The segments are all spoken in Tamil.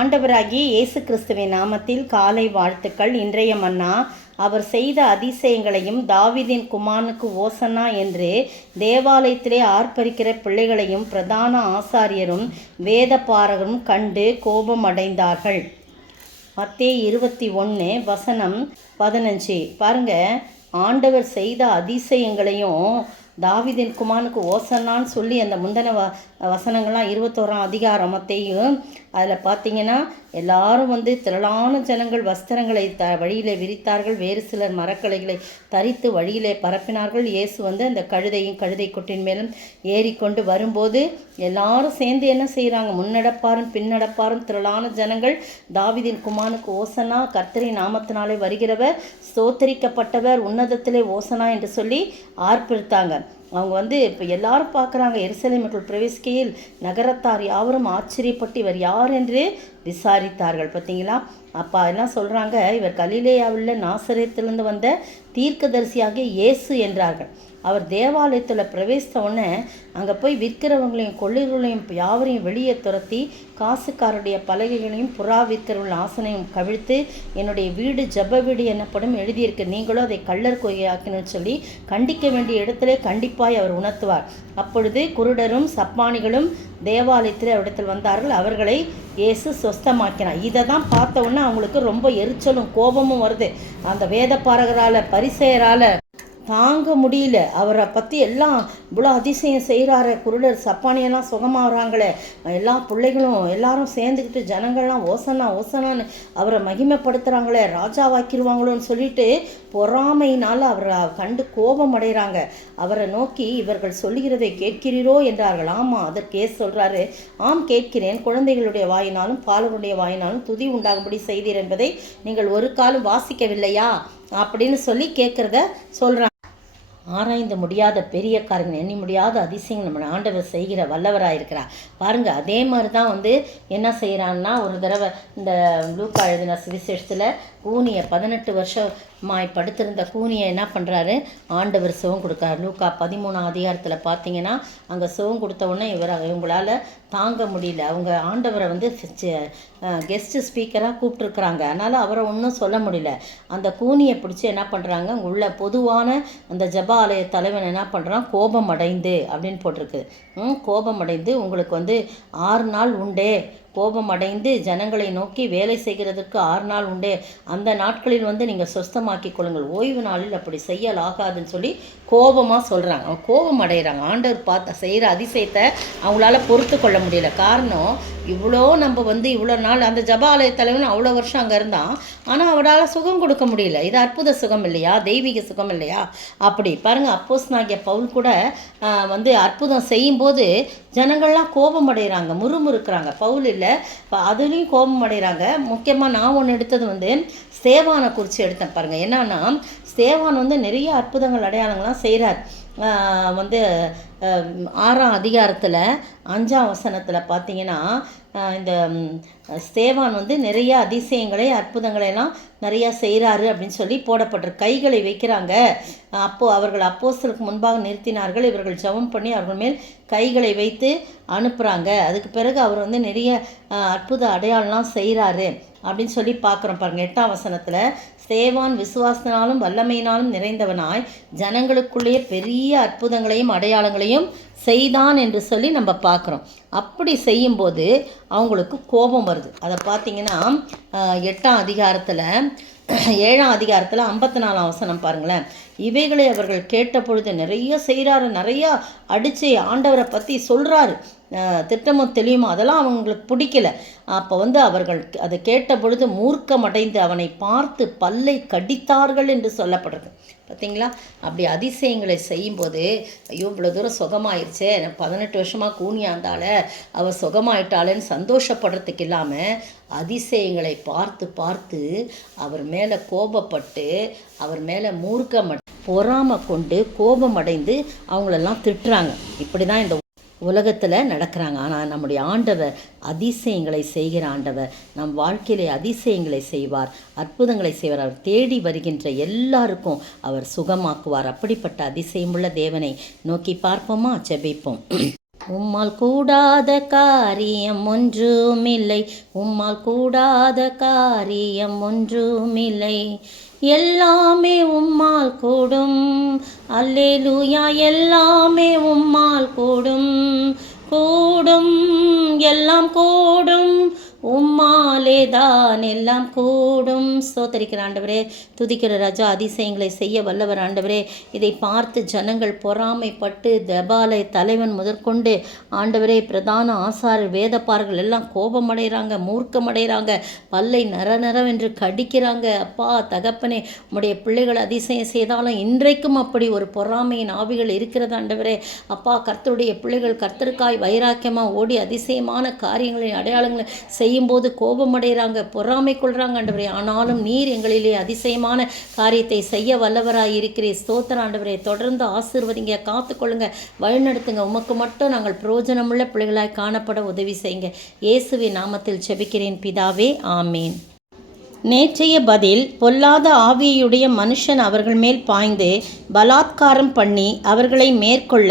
ஆண்டவராகிய இயேசு கிறிஸ்துவின் நாமத்தில் காலை வாழ்த்துக்கள். இன்றைய மன்னா, அவர் செய்த அதிசயங்களையும் தாவீதின் குமாரனுக்கு ஓசன்னா என்று தேவாலயத்திலே ஆர்ப்பரிக்கிற பிள்ளைகளையும் பிரதான ஆசாரியரும் வேத பாரகரும் கண்டு கோபம் அடைந்தார்கள். மத்தேயு 21:15 பாருங்க. ஆண்டவர் செய்த அதிசயங்களையும் தாவீதின் குமாரனுக்கு ஓசன்னான்னு சொல்லி அந்த முந்தின வசனங்கள்லாம் 21ஆம் அதிகாரம் மத்தேயு. அதில் பார்த்தீங்கன்னா எல்லாரும் திரளான ஜனங்கள் வஸ்திரங்களை வழியிலே விரித்தார்கள். வேறு சிலர் மரக்கலைகளை தரித்து வழியிலே பரப்பினார்கள். இயேசு அந்த கழுதையும் கழுதை கொட்டின் மேலும் ஏறிக்கொண்டு வரும்போது எல்லாரும் சேர்ந்து என்ன செய்கிறாங்க? முன்னடப்பாரும் பின்னடப்பாரும் திரளான ஜனங்கள் தாவீதின் குமாரனுக்கு ஓசனா, கர்த்தரின் நாமத்தினாலே வருகிறவர் ஸ்தோத்தரிக்கப்பட்டவர், உன்னதத்திலே ஓசனா என்று சொல்லி ஆர்ப்பரித்தாங்க. அவங்க இப்போ எல்லாரும் பார்க்குறாங்க. எருசலேமுக்குள் பிரவேசிக்கையில் நகரத்தார் யாவரும் ஆச்சரியப்பட்டு இவர் யார் என்று விசாரித்தார்கள். பார்த்தீங்களா? அப்போ எல்லாம் சொல்கிறாங்க, இவர் கலிலேயாவில் நாசரேத்திலிருந்து வந்த தீர்க்கதரிசியாகிய இயேசு என்றார்கள். அவர் தேவாலயத்தில் பிரவேசித்த உடனே அங்கே போய் விற்கிறவங்களையும் கொள்ளைகளையும் யாவரையும் வெளியே துரத்தி காசுக்காரருடைய பலகைகளையும் புறா விற்கிறவர்கள் ஆசனையும் கவிழ்த்து, என்னுடைய வீடு ஜப வீடு எனப்படும் எழுதியிருக்கு, நீங்களும் அதை கள்ளர் கொய்யாக்கணும்னு சொல்லி கண்டிக்க வேண்டிய இடத்துல கண்டிப்பாய் அவர் உணர்த்துவார். அப்பொழுது குருடரும் சப்பானிகளும் தேவாலயத்தில் அவரிடத்தில் வந்தார்கள். அவர்களை இயேசு சொஸ்தமாக்கினார். இதை தான் பார்த்த உடனே அவங்களுக்கு ரொம்ப எரிச்சலும் கோபமும் வருது. அந்த வேத பாரகரால் பரிசேயரால் தாங்க முடியல. அவரை பற்றி எல்லாம் இவ்வளோ அதிசயம் செய்கிறாரு, குருடர் சப்பானியெல்லாம் சுகமாகறாங்களே, எல்லா பிள்ளைகளும் எல்லாரும் சேர்ந்துக்கிட்டு ஜனங்கள்லாம் ஓசனா ஓசனான்னு அவரை மகிமைப்படுத்துகிறாங்களே, ராஜாவாக்கிடுவாங்களோன்னு சொல்லிட்டு பொறாமையினால் அவரை கண்டு கோபம் அடைகிறாங்க. அவரை நோக்கி, இவர்கள் சொல்லுகிறதை கேட்கிறீரோ என்றார்கள். ஆமாம், அதற்கு ஏசு சொல்கிறாரு, ஆம் கேட்கிறேன், குழந்தைகளுடைய வாயினாலும் பாலருடைய வாயினாலும் துதி உண்டாகும்படி செய்தீர் என்பதை நீங்கள் ஒரு காலம் வாசிக்கவில்லையா அப்படின்னு சொல்லி கேட்குறத சொல்கிறாங்க. ஆராய்ந்து முடியாத பெரிய காரியங்கள், எண்ணி முடியாத அதிசயங்கள் நம்ம ஆண்டவர் செய்கிற வல்லவராயிருக்கிறார். பாருங்கள், அதே மாதிரி தான் என்ன செய்கிறான்னா, ஒரு தடவை இந்த லூக்கா எழுதின சுவிசேஷத்தில் கூனியை 18 வருஷமாய் படுத்திருந்த கூனியை என்ன பண்ணுறாரு? ஆண்டவர் சுகம் கொடுக்குறார். லூக்கா 13ஆம் அதிகாரத்தில் பார்த்தீங்கன்னா அங்கே சுகம் கொடுத்த உடனே இவங்களால் தாங்க முடியல. அவங்க ஆண்டவரை கெஸ்ட்டு ஸ்பீக்கராக கூப்பிட்ருக்குறாங்க. அதனால் அவரை ஒன்றும் சொல்ல முடியல. அந்த கூனியை பிடிச்சி என்ன பண்ணுறாங்க? உள்ள பொதுவான அந்த ஜப ஆலய தலைவன் என்ன பண்ணுறான்? கோபம் அடைந்து அப்படின்னு போட்டிருக்கு. கோபம் அடைந்து உங்களுக்கு 6 நாள் உண்டே, கோபம் அடைந்து ஜனங்களை நோக்கி வேலை செய்கிறதுக்கு 6 நாள் உண்டே, அந்த நாட்களில் நீங்கள் சொஸ்தமாக்கி கொள்ளுங்கள், ஓய்வு நாளில் அப்படி செய்யலாகாதுன்னு சொல்லி கோபமாக சொல்கிறாங்க. அவங்க கோபம் அடைகிறாங்க. ஆண்டவர் செய்கிற அதிசயத்தை அவங்களால பொறுத்து கொள்ள முடியல. காரணம், இவ்வளோ நம்ம இவ்வளோ நாள் அந்த ஜபாலய தலைவன் அவ்வளோ வருஷம் அங்கே இருந்தான், ஆனால் அவரால் சுகம் கொடுக்க முடியல. இது அற்புத சுகம் இல்லையா? தெய்வீக சுகம் இல்லையா? அப்படி பாருங்கள், அப்போஸ்தலனாகிய பவுல் கூட அற்புதம் செய்யும்போது ஜனங்கள்லாம் கோபம் அடைகிறாங்க, முறுமுறுக்கிறாங்க. பவுல் இல்லை, அதுலேயும் கோபம் அடைகிறாங்க. முக்கியமாக நான் ஒன்று எடுத்தது ஸ்தேவானை குறித்து எடுத்தேன். பாருங்கள், என்னன்னா ஸ்தேவான் நிறைய அற்புதங்கள் அடையாளங்கள்லாம் செய்கிறார். 6ஆம் அதிகாரத்தில் 5ஆம் வசனத்தில் பார்த்தீங்கன்னா இந்த ஸ்தேவான் நிறைய அதிசயங்களை அற்புதங்களையெல்லாம் நிறையா செய்கிறாரு அப்படின்னு சொல்லி போடப்பட்டிருக்கு. கைகளை வைக்கிறாங்க. அவர்கள் அப்போஸ்தலருக்கு முன்பாக நிறுத்தினார்கள். இவர்கள் ஜெபம் பண்ணி அவர்கள் மேல் கைகளை வைத்து அனுப்புகிறாங்க. அதுக்கு பிறகு அவர் நிறைய அற்புத அடையாளம்லாம் செய்கிறாரு அப்படின்னு சொல்லி பார்க்குறோம். பாருங்கள், 8ஆம் வசனத்தில் ஸ்தேவான் விசுவாசத்தினாலும் வல்லமையினாலும் நிறைந்தவனாய் ஜனங்களுக்குள்ளேயே பெரிய அற்புதங்களையும் அடையாளங்களையும் செய்தான் என்று சொல்லி நம்ம பார்க்குறோம். அப்படி செய்யும்போது அவங்களுக்கு கோபம் வருது. அதை பார்த்தீங்கன்னா 8ஆம் அதிகாரத்தில் 7ஆம் அதிகாரத்தில் 54ஆம் வசனம் பாருங்களேன். இவைகளை அவர்கள் கேட்ட பொழுது நிறைய செய்கிறாரு, நிறையா அடித்து ஆண்டவரை பற்றி சொல்கிறாரு, திட்டமும் தெளியுமா, அதெல்லாம் அவங்களுக்கு பிடிக்கல. அப்போ அவர்கள் அதை கேட்ட பொழுது மூர்க்கமடைந்து அவனை பார்த்து பல்லை கடித்தார்கள் என்று சொல்லப்படுறது. பார்த்தீங்களா? அப்படி அதிசயங்களை செய்யும்போது, ஐயோ இவ்வளோ தூரம் சுகமாயிருச்சே, 18 வருஷமாக கூனியாந்தால அவள் சுகமாயிட்டாளேன்னு சந்தோஷப்படுறதுக்கு இல்லாமல் அதிசயங்களை பார்த்து பார்த்து அவர் மேலே கோபப்பட்டு அவர் மேலே பொறாமை கொண்டு கோபம் அடைந்து அவங்களெல்லாம் திட்டுறாங்க. இப்படி தான் இந்த உலகத்தில் நடக்கிறாங்க. ஆனால் நம்முடைய ஆண்டவர் அதிசயங்களை செய்கிற ஆண்டவர். நம் வாழ்க்கையிலே அதிசயங்களை செய்வார், அற்புதங்களை செய்வார். அவர் தேடி வருகின்ற எல்லாருக்கும் அவர் சுகமாக்குவார். அப்படிப்பட்ட அதிசயமுள்ள தேவனை நோக்கி பார்ப்போமா? ஜெபிப்போம். உம்மால் கூடாத காரியம் ஒன்றுமில்லை, உம்மால் கூடாத காரியம் ஒன்றுமில்லை. எல்லாமே உம்மால் கூடும், அல்லேலூயா, எல்லாமே உம்மால் கூடும், கூடும், எல்லாம் கூடும், உம்மாலே தான் எல்லாம் கூடும். ஸ்தோத்தரிக்கிற ஆண்டவரே, துதிக்கிற ராஜா, அதிசயங்களை செய்ய வல்லவர் ஆண்டவரே. இதை பார்த்து ஜனங்கள் பொறாமைப்பட்டு தபாலை தலைவன் முதற்கொண்டு ஆண்டவரே, பிரதான ஆசாரர் வேதப்பார்கள் எல்லாம் கோபமடைகிறாங்க, மூர்க்கமடைகிறாங்க, பல்லை நரநரவென்று கடிக்கிறாங்க. அப்பா தகப்பனே, உம்முடைய பிள்ளைகள் அதிசயம் செய்தாலும் இன்றைக்கும் அப்படி ஒரு பொறாமையின் ஆவிகள் இருக்கிறது ஆண்டவரே. அப்பா, கர்த்தருடைய பிள்ளைகள் கர்த்தருக்காய் வைராக்கியமாக ஓடி அதிசயமான காரியங்களின் அடையாளங்களை செய்யும்போது கோபமடைகிறாங்க, பொறாமை கொள்கிறாங்க ஆண்டவரே. ஆனாலும் நீர் எங்களிலே அதிசயமான காரியத்தை செய்ய வல்லவராய் இருக்கிறீர். ஸ்தோத்திர ஆண்டவரே. தொடர்ந்து ஆசீர்வதிங்க, காத்துக்கொள்ளுங்க, வழிநடத்துங்க. உமக்கு மட்டும் நாங்கள் பிரயோஜனமுள்ள பிள்ளைகளாய் காணப்பட உதவி செய்யுங்க. இயேசுவின் நாமத்தில் ஜெபிக்கிறேன் பிதாவே, ஆமீன். நேற்றைய பதில், பொல்லாத ஆவியுடைய மனுஷன் அவர்கள் மேல் பாய்ந்து பலாத்காரம் பண்ணி அவர்களை மேற்கொள்ள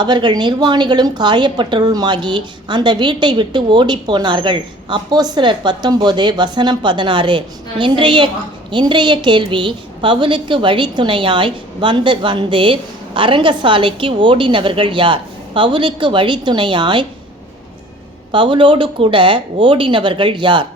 அவர்கள் நிர்வாணிகளும் காயப்பட்டவர்களுமாகி அந்த வீட்டை விட்டு ஓடிப்போனார்கள். அப்போஸ்தலர் 19:16. இன்றைய கேள்வி, பவுலுக்கு வழித்துணையாய் வந்து அரங்கசாலைக்கு ஓடினவர்கள் யார்? பவுலுக்கு வழித்துணையாய் பவுலோடு கூட ஓடினவர்கள் யார்?